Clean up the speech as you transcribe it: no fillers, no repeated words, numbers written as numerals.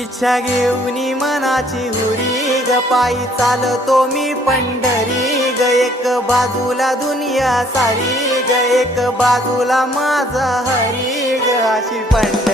इच्छा घेऊनी मनाची हुरी ग पायी चालतो मी पंढरी ग एक बाजूला दुनिया सारी ग एक बाजूला माझा हरी ग अशी पंढरी